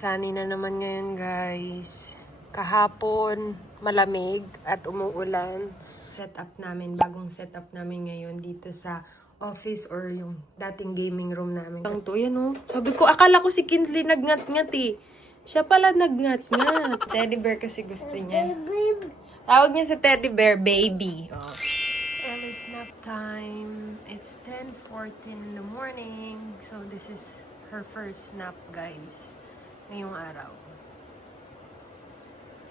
Sunny na naman ngayon, guys. Kahapon, malamig at umuulan. Bagong setup namin ngayon dito sa office or yung dating gaming room namin. Lang to, yan o. Sabi ko, akala ko si Kinsley nagngat-ngat eh. Siya pala nagngat-ngat. Teddy bear kasi gusto niya. Tawag niya sa teddy bear, baby. Oh. Ellie's nap time. It's 10:14 in the morning. So this is her first nap, guys. Ngayong araw.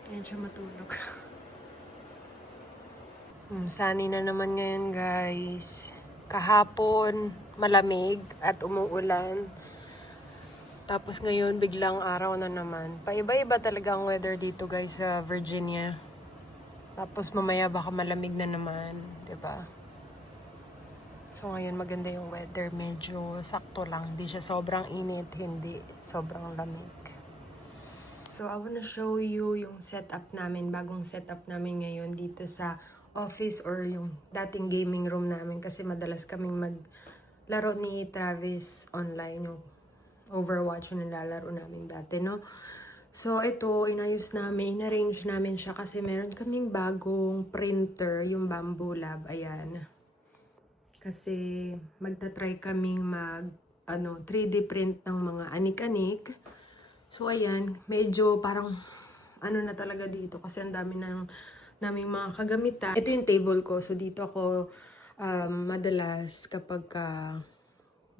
Ayan siya matulog. Sunny na naman ngayon, guys. Kahapon, malamig at umuulan. Tapos ngayon, biglang araw na naman. Paiba-iba talaga ang weather dito, guys, sa Virginia. Tapos mamaya baka malamig na naman, 'di ba? So ngayon maganda yung weather, medyo sakto lang. Hindi siya sobrang init, hindi sobrang lamig. So I wanna show you yung setup namin, bagong setup namin ngayon dito sa office or yung dating gaming room namin kasi madalas kaming maglaro ni Travis online, yung Overwatch yung nilalaro namin dati, no? So ito, inayos namin, inarrange namin siya kasi meron kaming bagong printer, yung Bamboo Lab, ayan. Kasi magta-try kaming 3D print ng mga anik-anik. So ayan, medyo parang na talaga dito kasi ang dami naming mga kagamitan. Ito yung table ko. So dito ako madalas kapag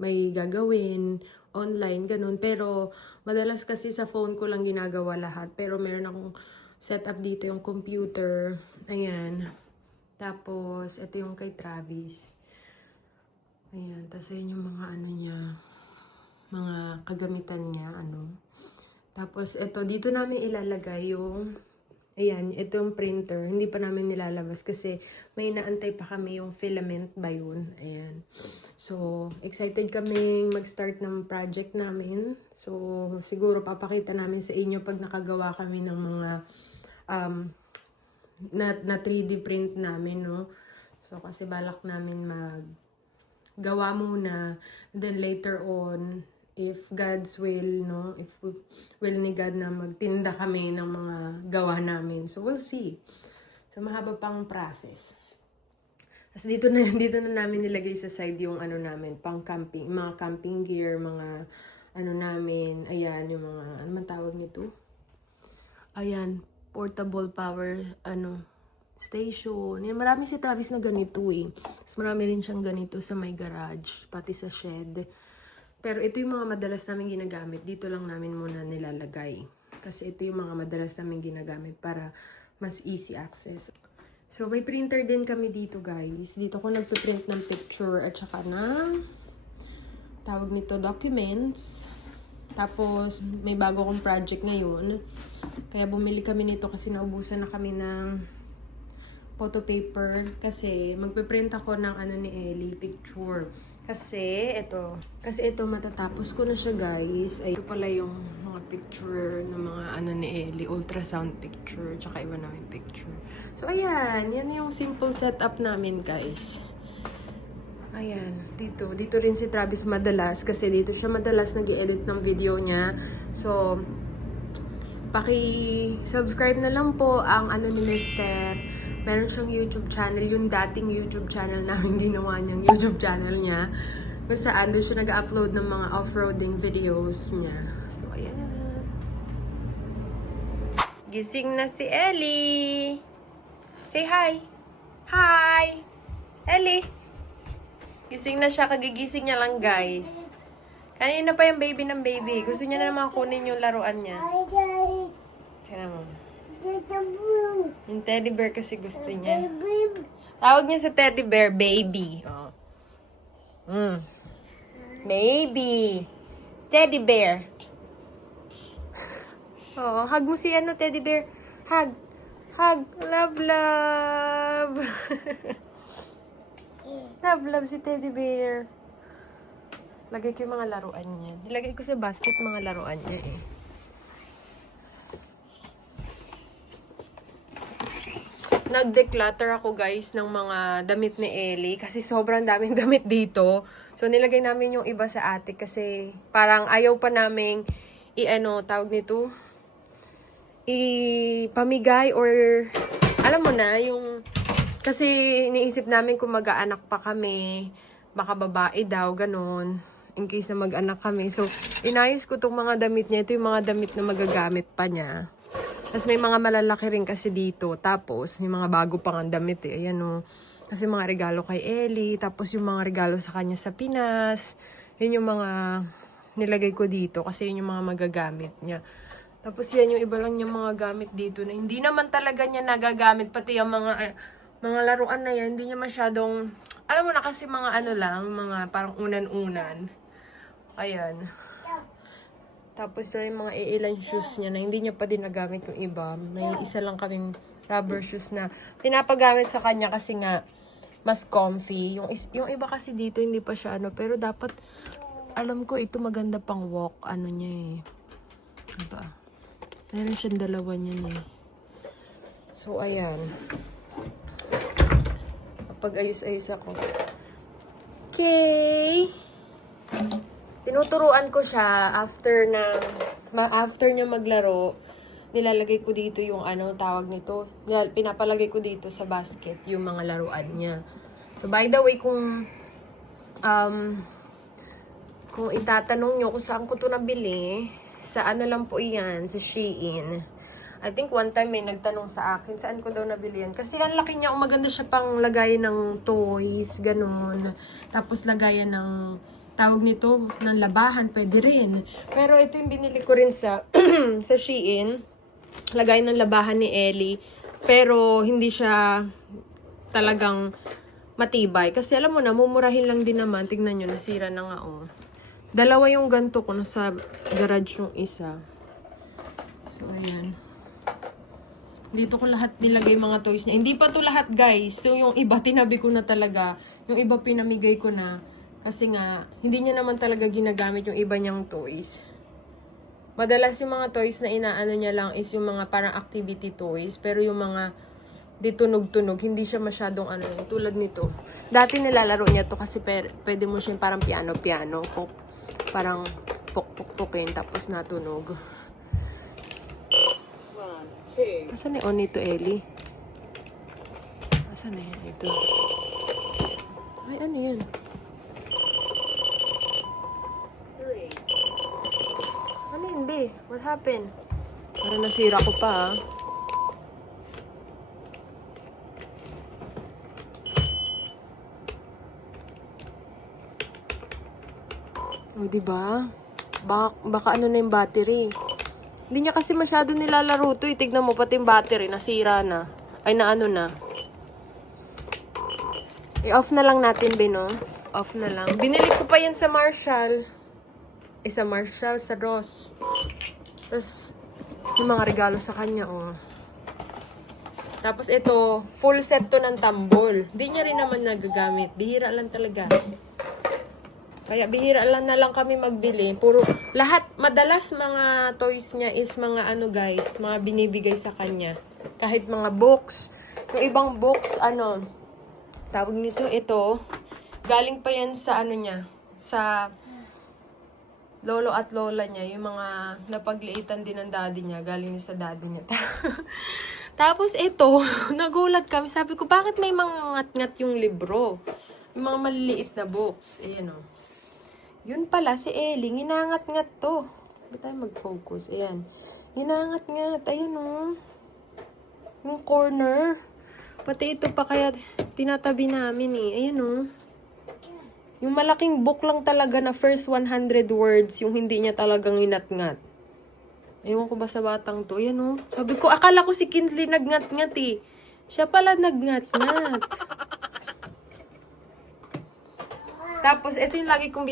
may gagawin online, ganun. Pero madalas kasi sa phone ko lang ginagawa lahat. Pero meron akong setup dito yung computer. Ayan. Tapos ito yung kay Travis. Ayan. Tapos ayan yung mga niya, mga kagamitan niya, Tapos, ito, dito namin ilalagay yung, ayan, ito yung printer. Hindi pa namin nilalabas kasi may inaantay pa kami yung filament ba yun. Ayan. So, excited kaming mag-start ng project namin. So, siguro papakita namin sa inyo pag nakagawa kami ng mga na 3D print namin, no? So, kasi balak namin gawa muna. Then, later on, if God's will, no? If will ni God na magtinda kami ng mga gawa namin. So, we'll see. So, mahaba pang process. Tapos, dito na namin nilagay sa side yung namin, pang camping, mga camping gear, mga namin, ayan, yung mga, ano man tawag nito? Ayan, portable power, station. Yan, marami si Travis na ganito eh. Tapos, marami rin siyang ganito sa may garage, pati sa shed. Pero ito yung mga madalas namin ginagamit. Dito lang namin muna nilalagay. Kasi ito yung mga madalas namin ginagamit para mas easy access. So, may printer din kami dito, guys. Dito ko nagpiprint ng picture at saka ng tawag nito, documents. Tapos, may bago akong project ngayon. Kaya bumili kami nito kasi naubusan na kami ng photo paper. Kasi magpiprint ako ng ni Ellie, picture. Kasi ito matatapos ko na siya, guys. Ay, ito pala yung mga picture ng mga ni Ellie, ultrasound picture, tsaka iba namin picture. So, ayan. Yan yung simple setup namin, guys. Ayan. Dito rin si Travis madalas kasi dito siya madalas nag-i-edit ng video niya. So, paki-subscribe na lang po ang ni Mr. Meron siyang YouTube channel, yung dating YouTube channel namin, ginawa niyang YouTube channel niya. Kung saan doon siya nag-upload ng mga off-roading videos niya. So, ayan. Gising na si Ellie. Say hi. Hi. Ellie. Gising na siya, kagigising niya lang, guys. Kanina pa yung baby ng baby. Gusto niya na naman kunin yung laruan niya. Tignan mo. Yung teddy bear kasi gusto niya. Tawag niya sa teddy bear, baby. Oh. Baby. Teddy bear. Oh, hug mo si teddy bear. Hug. Hug. Love, love. Love, love si teddy bear. Lagay ko yung mga laruan niya. Nilagay ko sa basket mga laruan niya eh. Nag-declutter ako, guys, ng mga damit ni Ellie kasi sobrang daming damit dito. So, nilagay namin yung iba sa attic kasi parang ayaw pa naming i-ano, tawag nito, ipamigay or, alam mo na, yung, kasi iniisip namin kung mag-aanak pa kami, baka babae daw, ganun, in case na mag-anak kami. So, inayos ko tong mga damit niya. Ito yung mga damit na magagamit pa niya. Tapos may mga malalaki rin kasi dito. Tapos, may mga bago pang ang damit eh. Ayan o. Kasi mga regalo kay Ellie. Tapos yung mga regalo sa kanya sa Pinas. Yun yung mga nilagay ko dito. Kasi yun yung mga magagamit niya. Tapos yan yung iba lang niya mga gamit dito. Na hindi naman talaga niya nagagamit. Pati yung mga laruan na yan. Hindi niya masyadong... Alam mo na kasi mga ano lang. Mga parang unan-unan. Ayan. Tapos yung mga iilan shoes niya na hindi niya pa din nagamit yung iba. May isa lang kaming rubber shoes na pinapagamit sa kanya kasi nga mas comfy. Yung iba kasi dito hindi pa siya ano. Pero dapat, alam ko ito maganda pang walk. Ano niya eh. Diba? Meron siyang dalawa niya eh. So, ayan. Kapag ayos-ayos ako. Okay. Tinuturuan ko siya after niya maglaro, nilalagay ko dito yung ano, tawag nito. Pinapalagay ko dito sa basket yung mga laruan niya. So, by the way, kung itatanong nyo kung saan ko to nabili, sa ano lang po iyan, sa Shein. I think one time may nagtanong sa akin, saan ko daw nabili yan? Kasi ang laki niya, maganda siya pang lagayan ng toys, ganun. Tapos lagayan ng tawag nito, ng labahan, pwede rin. Pero ito yung binili ko rin sa sa Shein. Lagay ng labahan ni Ellie. Pero hindi siya talagang matibay. Kasi alam mo na, mumurahin lang din naman. Tingnan nyo, nasira na nga oh. Dalawa yung ganto ko, nasa garage yung isa. So, ayan. Dito ko lahat nilagay mga toys niya. Hindi pa to lahat guys. So, yung iba tinabi ko na talaga. Yung iba pinamigay ko na. Kasi nga, hindi niya naman talaga ginagamit yung iba niyang toys. Madalas yung mga toys na inaano niya lang is yung mga parang activity toys. Pero yung mga ditunog-tunog, hindi siya masyadong ano yun. Tulad nito. Dati nilalaro niya to kasi pwede mo siya parang piano-piano. Parang pok-pok-pokin tapos natunog. Asan na on nito, Ellie? Asan na yan? Ito. Ay, ano yan? Ano hindi? What happened? Parang nasira ko pa, ah. O, diba? Baka ano na yung battery. Hindi niya kasi masyado nilalaro to. Tignan mo, pati yung battery, nasira na. Ay, naano na. I-off na lang natin, Bino. Off na lang. Binili ko pa yan sa Marshall. Sa Marshall, sa Ross. Tapos, yung mga regalo sa kanya, oh. Tapos ito, full set to ng tambol. Hindi niya rin naman nagagamit. Bihira lang talaga. Kaya bihira lang na lang kami magbili. Puro, lahat, madalas mga toys niya is mga ano guys, mga binibigay sa kanya. Kahit mga books. Yung ibang books, ano, tawag nito, ito, galing pa yan sa ano niya, sa lolo at lola niya. Yung mga napagliitan din ng daddy niya, galing sa daddy niya. Tapos ito, nagulat kami. Sabi ko, bakit may mga ngat-ngat yung libro? Yung mga maliliit na books. Ayan o. Yun pala, si Ellie, ginangat-ngat to. Ba't tayo mag-focus? Ayan. Ginangat-ngat. Ayan o. Yung corner. Pati ito pa kaya tinatabi namin eh. Ayan o. Yung malaking book lang talaga na first 100 words, yung hindi niya talagang inat-ngat. Ewan ko ba sa batang to? Ayan o. Sabi ko, akala ko si Kinsley nagngat-ngat eh. Siya pala nagngat-ngat. Tapos, ito yung lagi kong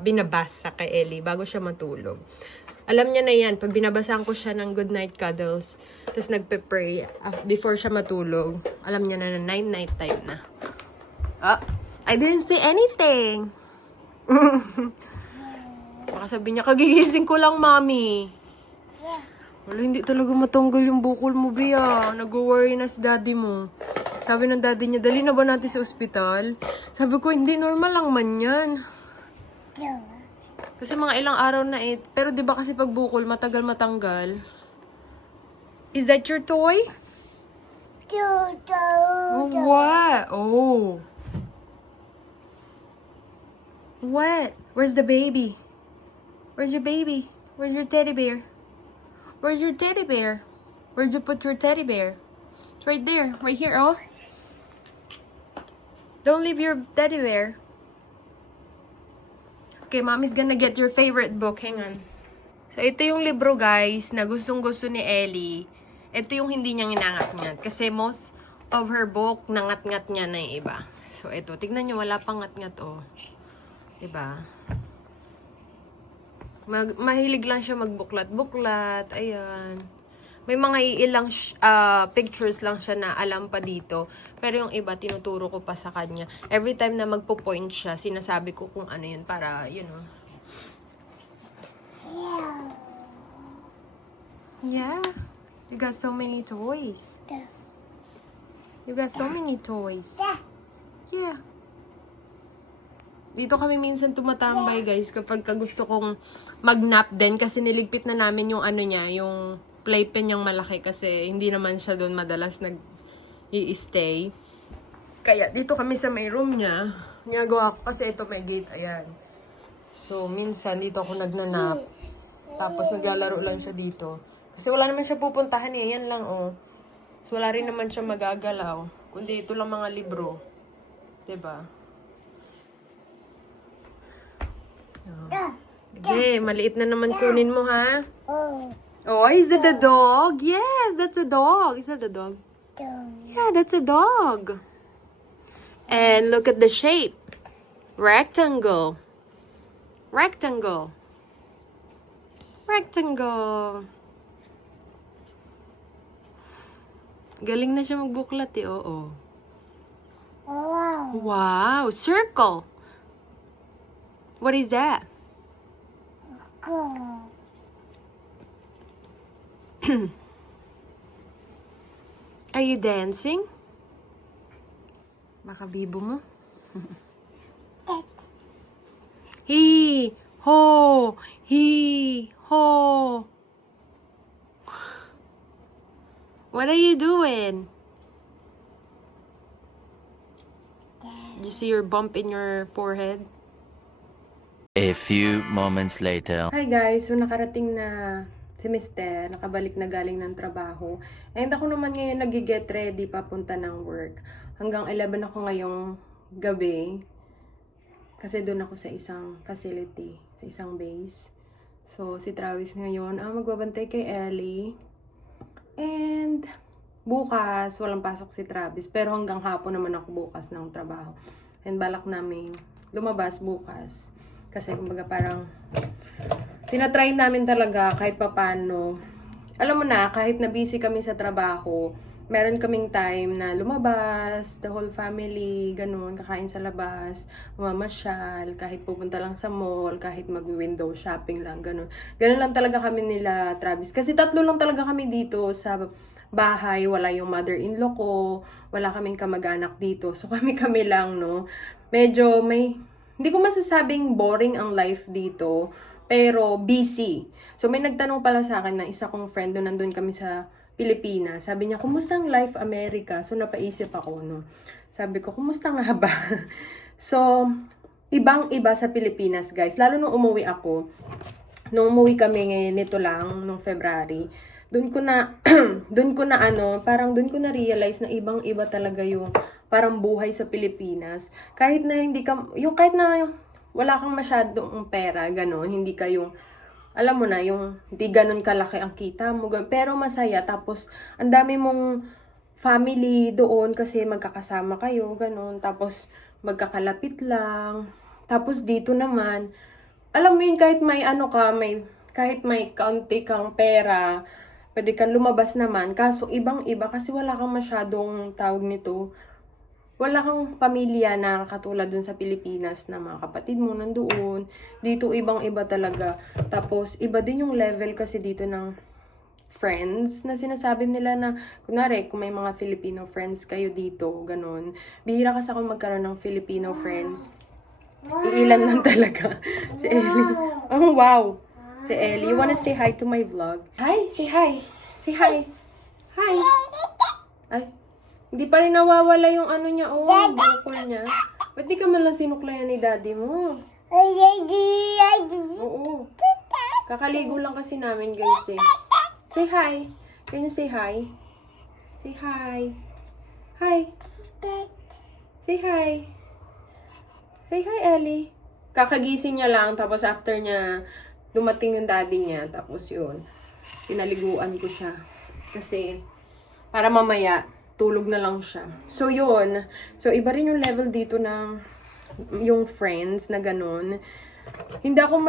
binabasa kay Ellie bago siya matulog. Alam niya na yan. Pag binabasahan ko siya ng good night cuddles, tapos nagpe-pray before siya matulog, alam niya na 9 night time na. Ah, I didn't say anything. Baka sabi niya, kagigising ko lang, mami. Wala, hindi talaga matanggal yung bukol mo, Bia. Nag-worry na si daddy mo. Sabi ng daddy niya, dali na ba natin sa ospital? Sabi ko, hindi, normal lang man yan. Kasi mga ilang araw na eh. Pero di ba kasi pag bukol, matagal matanggal. Is that your toy? Oh, what? Oh. What? Where's the baby? Where's your baby? Where's your teddy bear? Where's your teddy bear? Where'd you put your teddy bear? It's right there. Right here, oh. Don't leave your teddy bear. Okay, mommy's gonna get your favorite book. Hang on. So, ito yung libro, guys, na gustong-gusto ni Ellie. Ito yung hindi niya inangat-ngat. Kasi most of her book, nangat-ngat niya na yung iba. So, ito. Tignan nyo, wala pang ngat-ngat, oh. Diba? Mahilig lang siya magbuklat-buklat. Ayan. May mga ilang pictures lang siya na alam pa dito. Pero yung iba, tinuturo ko pa sa kanya. Every time na magpo-point siya, sinasabi ko kung ano yun para, you know. Yeah. You got so many toys. You got so many toys. Yeah. Dito kami minsan tumatambay, guys, kapag gusto kong mag-nap din. Kasi niligpit na namin yung ano niya, yung playpen niyang malaki. Kasi hindi naman siya doon madalas nag-i-stay. Kaya dito kami sa may room niya. Ginagawa ko kasi ito may gate, ayan. So, minsan dito ako nagnanap. Tapos naglalaro lang siya dito. Kasi wala naman siya pupuntahan eh. Yan lang, oh. So, wala rin naman siya magagalaw. Kundi ito lang mga libro. Diba? Okay, maliit na naman kunin mo, ha? Oh, is that a dog? Yes, that's a dog. Is that a dog? Yeah, that's a dog. And look at the shape. Rectangle. Rectangle. Rectangle. Galing na siya magbuklat eh, oo. Wow, circle. What is that? Are you dancing? Baka bibo mo? Hee, ho, hee, ho. What are you doing? You see your bump in your forehead? A few moments later. Hi guys, so nakarating na si Mister, nakabalik na galing ng trabaho. And ako naman ngayon nag-get ready papunta ng work. Hanggang 11 ako ngayong gabi. Kasi doon ako sa isang facility, sa isang base. So si Travis ngayon ang magbabantay kay Ellie. And bukas, walang pasok si Travis. Pero hanggang hapon naman ako bukas ng trabaho. And balak namin lumabas bukas. Kasi kumbaga parang tinatry namin talaga kahit papano. Alam mo na, kahit na busy kami sa trabaho, meron kaming time na lumabas, the whole family, ganun, kakain sa labas, mamasyal, kahit pupunta lang sa mall, kahit mag-window shopping lang, ganun. Ganun lang talaga kami nila, Travis. Kasi 3 lang talaga kami dito sa bahay, wala yung mother-in-law ko, wala kaming kamag-anak dito. So kami lang, no. Medyo hindi ko masasabing boring ang life dito, pero busy. So, may nagtanong pala sa akin na isa kong friend doon, nandun kami sa Pilipinas. Sabi niya, kumusta ang life America? So, napaisip ako, no? Sabi ko, kumusta nga ba? So, ibang-iba sa Pilipinas, guys. Lalo nung umuwi ako. Nung umuwi kami ngayon, nito lang, nung February. Doon ko na realize na ibang-iba talaga yung parang buhay sa Pilipinas. Kahit na wala kang masyadong pera, gano'n, hindi ka yung, alam mo na, yung hindi gano'n kalaki ang kita mo, pero masaya, tapos ang dami mong family doon kasi magkakasama kayo, gano'n, tapos magkakalapit lang, tapos dito naman, alam mo yun, kahit may kaunti kang pera, pwede kang lumabas naman, kaso ibang-iba kasi wala kang masyadong tawag nito, wala kang pamilya na katulad dun sa Pilipinas na mga kapatid mo nandoon. Dito ibang-iba talaga. Tapos iba din yung level kasi dito ng friends na sinasabi nila na, kunwari, kung may mga Filipino friends kayo dito, ganun. Bihira kasi ako magkaroon ng Filipino friends. Iilan lang talaga. Si Ellie. Oh, wow. Si Ellie. You wanna say hi to my vlog? Hi, say hi. Say hi. Hi. Ay, hindi pa rin nawawala yung ano niya, oh, bukol niya. Ba't di ka man lang sinuklayan ni daddy mo? Oo. Kakaligo lang kasi namin, guys, eh. Say hi. Can you say hi? Say hi. Hi. Say hi. Say hi, Ellie. Kakagising niya lang, tapos after niya, dumating yung daddy niya, tapos yun, pinaliguan ko siya. Kasi, para mamaya, tulog na lang siya. So, yun. So, iba rin yung level dito ng yung friends na ganun. Hindi ako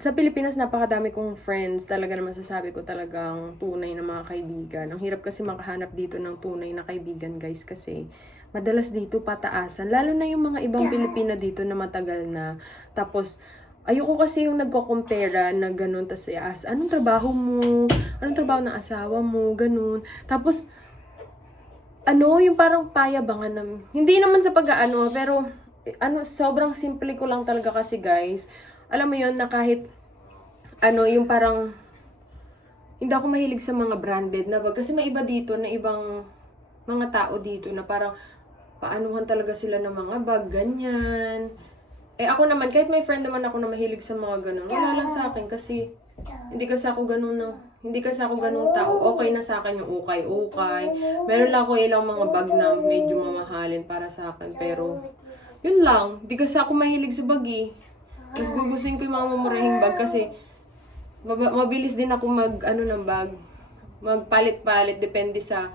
sa Pilipinas, napakadami kong friends. Talaga na masasabi ko talagang tunay na mga kaibigan. Ang hirap kasi makahanap dito ng tunay na kaibigan, guys, kasi madalas dito pataasan. Lalo na yung mga ibang Pilipino dito na matagal na. Tapos, ayoko kasi yung nagko-compare na ganun. Tapos, anong trabaho mo? Anong trabaho ng asawa mo? Ganun. Tapos, yung parang payabangan na, hindi naman sa pag-aano, pero, sobrang simple ko lang talaga kasi, guys. Alam mo yun, na kahit, yung parang, hindi ako mahilig sa mga branded na bag. Kasi may iba dito na ibang mga tao dito na parang, paanuhan talaga sila ng mga bag, ganyan. Ako naman, kahit may friend naman ako na mahilig sa mga ganun, wala lang sa akin kasi hindi kasi ako ganun tao. Okay na sa akin yung okay. Meron lang ako ilang mga bag na medyo mamahalin para sa akin, pero yun lang, hindi kasi ako mahilig sa bag eh. Mas gugustuhin ko yung mga mamurahing bag kasi mabilis din ako ng bag. Magpalit-palit, depende sa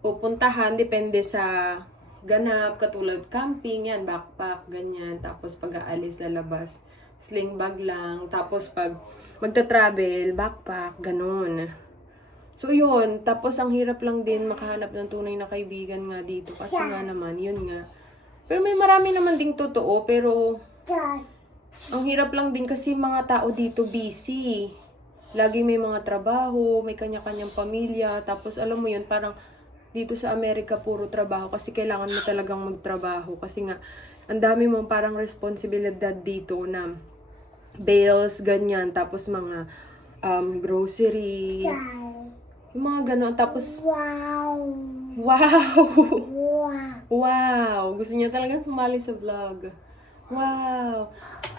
pupuntahan, depende sa ganap, katulad camping, yan, backpack, ganyan. Tapos pag-aalis, lalabas, sling bag lang. Tapos pag magta-travel, backpack, ganun. So yun, tapos ang hirap lang din makahanap ng tunay na kaibigan nga dito. Kasi nga naman, yun nga. Pero may marami naman ding totoo, pero ang hirap lang din kasi mga tao dito busy. Lagi may mga trabaho, may kanya-kanyang pamilya. Tapos alam mo yun, parang dito sa Amerika, puro trabaho kasi kailangan mo talagang magtrabaho. Kasi nga, ang dami mong parang responsibilidad dito na bills, ganyan. Tapos mga grocery. Yung mga gano'n. Tapos, wow! Gusto niya talagang sumali sa vlog. Wow!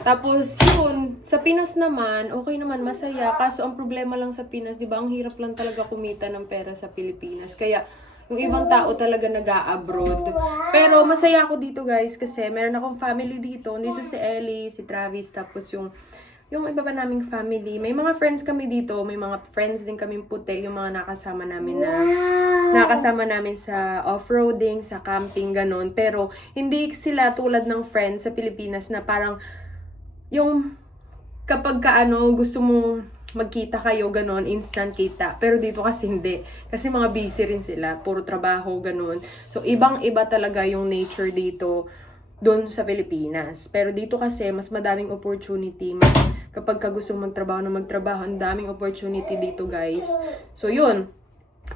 Tapos, yun, sa Pinas naman, okay naman, masaya. Kaso, ang problema lang sa Pinas, di ba, ang hirap lang talaga kumita ng pera sa Pilipinas. Kaya, yung ibang tao talaga nag-a-abroad. Pero masaya ako dito, guys, kasi meron akong family dito. Dito si Ellie, si Travis, tapos yung iba pa naming family. May mga friends kami dito, may mga friends din kaming puti, yung mga nakasama namin sa off-roading, sa camping, ganun. Pero hindi sila tulad ng friends sa Pilipinas na parang yung kapag gusto mong magkita kayo, ganon, instant kita. Pero dito kasi hindi. Kasi mga busy rin sila. Puro trabaho, ganon. So, ibang-iba talaga yung nature dito doon sa Pilipinas. Pero dito kasi, mas madaming opportunity. Kapag ka gusto magtrabaho, ang daming opportunity dito, guys. So, yun.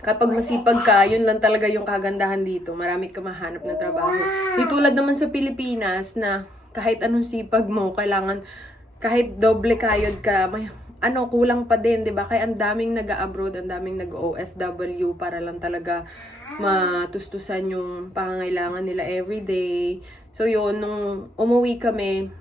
Kapag masipag ka, yun lang talaga yung kagandahan dito. Marami ka mahanap na trabaho. Di tulad naman sa Pilipinas na kahit anong sipag mo, kailangan kahit doble kayod ka, kulang pa din, 'di ba? Kaya ang daming nag-a-abroad, ang daming nag-OFW para lang talaga matustusan yung pangangailangan nila everyday. So yun, nung umuwi kami,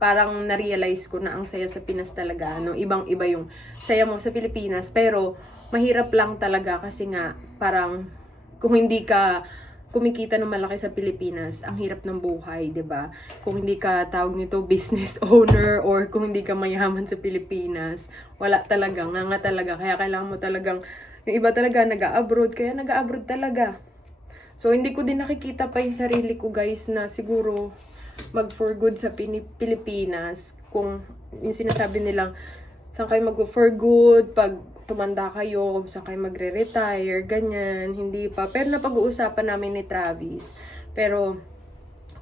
parang na-realize ko na ang saya sa Pinas talaga. Ibang-iba yung saya mo sa Pilipinas, pero mahirap lang talaga kasi nga parang kung hindi ka kumikita ng malaki sa Pilipinas, ang hirap ng buhay, 'di ba? Kung hindi ka tawag nito business owner or kung hindi ka mayaman sa Pilipinas, wala talaga, nga talaga. Kaya kailangan mo talagang, yung iba talaga nag-a-abroad, kaya nag-a-abroad talaga. So, hindi ko din nakikita pa yung sarili ko, guys, na siguro mag-for good sa Pilipinas. Kung yung sinasabi nilang, saan kayo mag-for good, pag tumanda kayo, kung saan kayo magre-retire, ganyan, hindi pa. Pero napag-uusapan namin ni Travis. Pero,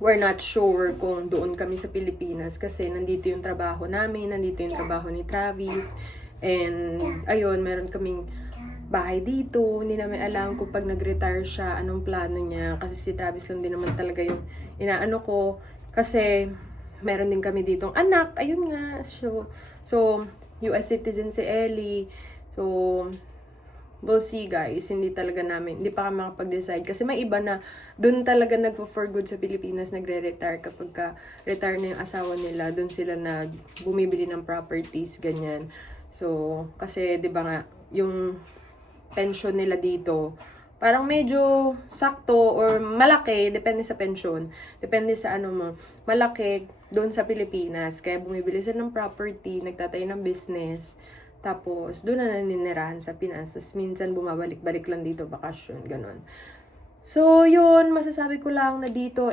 we're not sure kung doon kami sa Pilipinas kasi nandito yung trabaho namin, nandito yung trabaho ni Travis. And, ayun, meron kaming bahay dito. Hindi namin alam kung pag nag-retire siya, anong plano niya. Kasi si Travis lang din naman talaga yung inaano ko. Kasi, meron din kami ditong anak. Ayun nga. So US citizen si Ellie. So, we'll see guys. Hindi pa kami makapag-decide. Kasi may iba na doon talaga nagpo-for good sa Pilipinas, nagre-retire kapag retire na yung asawa nila. Doon sila bumibili ng properties, ganyan. So, kasi 'di ba nga, yung pension nila dito, parang medyo sakto or malaki, depende sa pension, depende sa ano mo, malaki doon sa Pilipinas. Kaya bumibili sila ng property, nagtatayo ng business, tapos doon na naninirahan sa Pinas. Tapos minsan bumabalik-balik lang dito, bakasyon, ganun. So, yun, masasabi ko lang na dito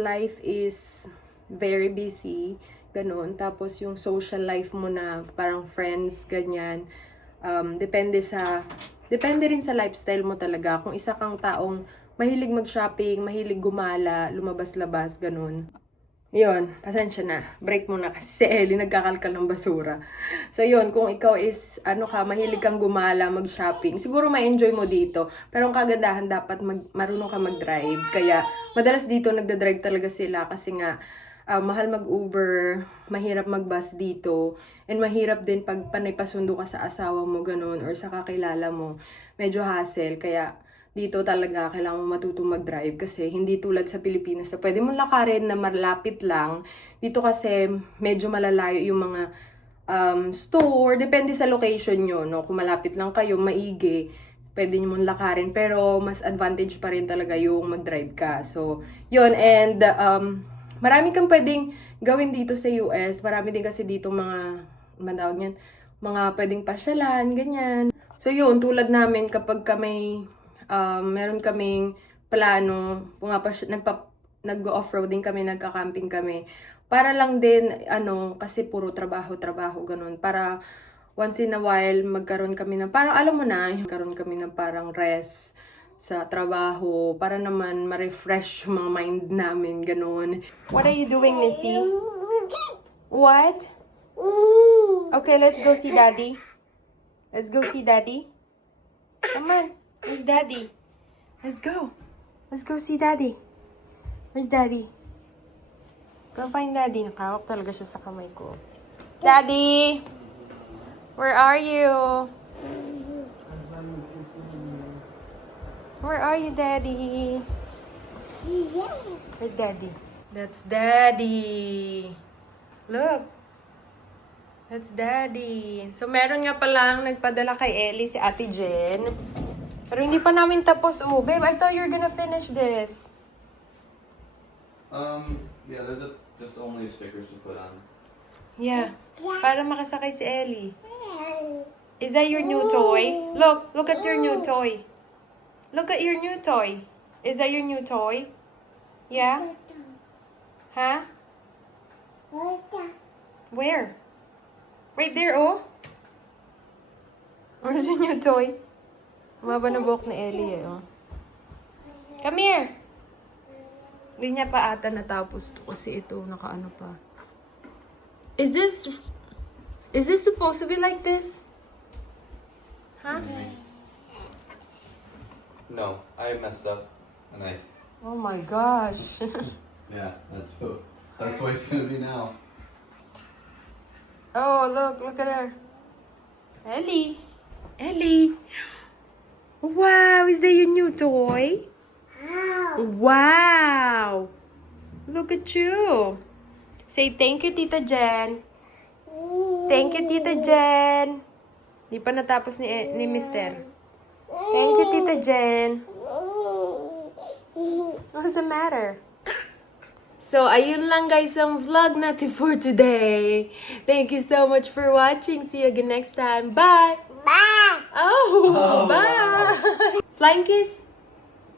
life is very busy, ganun. Tapos yung social life mo na parang friends, ganyan, depende rin sa lifestyle mo talaga. Kung isa kang taong mahilig mag-shopping, mahilig gumala, lumabas-labas, ganun. Yun, pasensya na. Break muna kasi si Ellie nagkakalkal ng basura. So yun, kung ikaw mahilig kang gumala, mag-shopping, siguro ma-enjoy mo dito. Pero ang kagandahan, dapat marunong ka mag-drive. Kaya madalas dito nagda-drive talaga sila kasi nga mahal mag-Uber, mahirap mag-bus dito, and mahirap din pag panay-pasundo ka sa asawa mo, ganun, or sa kakilala mo. Medyo hassle, kaya dito talaga kailangan mo matutong mag-drive kasi hindi tulad sa Pilipinas na pwede mong lakarin na malapit lang. Dito kasi medyo malalayo yung mga store, depende sa location nyo, no? Kung malapit lang kayo, maigi, pwede nyo mong lakarin, pero mas advantage pa rin talaga yung mag-drive ka. So, yun, and marami kang pwedeng gawin dito sa US. Marami din kasi dito mga pwedeng pasyalan, ganyan. So yun, tulad namin kapag meron kaming plano, nag-off-roading kami, nagka-camping kami. Para lang din, kasi puro trabaho, ganun. Para once in a while, magkaroon kami ng, parang alam mo na, magkaroon kami ng parang rest sa trabaho, para naman ma-refresh yung mga mind namin, ganun. What are you doing, Missy? What? Okay, let's go see Daddy. Let's go see Daddy. Come on. Where's Daddy? Let's go. Let's go see Daddy. Where's Daddy? Go find Daddy. Nakahawak talaga siya sa kamay ko. Daddy! Where are you? Where are you, Daddy? Where's Daddy? That's Daddy. Look. That's Daddy. So, meron nga palang nagpadala kay Ellie si Ate Jen. Pero hindi pa namin tapos. Oh, babe, I thought you were gonna finish this. Yeah, there's just only stickers to put on. Yeah. Para makasakay si Ellie. Is that your new toy? Look at your new toy. Look at your new toy. Is that your new toy? Yeah? Huh? Where? Right there, oh. Where's your new toy? Umaba na buhok ni Ellie, oh. Come here. Hindi niya pa ata natapos to kasi ito, nakaano pa. Is this supposed to be like this? Huh? No, I messed up, and Oh my gosh. yeah, that's the way it's gonna be now. Oh, look at her. Ellie. Wow, is that your new toy? Wow. Look at you. Say thank you, Tita Jen. Thank you, Tita Jen. Di pa natapos ni Mister. Thank you, Tita Jen. What's the matter? So, ayun lang guys ang vlog natin for today. Thank you so much for watching. See you again next time. Bye! Bye. Oh, bye! Flying kiss?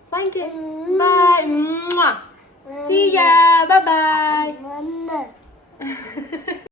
Flying kiss. Bye! Mwah! See ya! Bye-bye! Mama.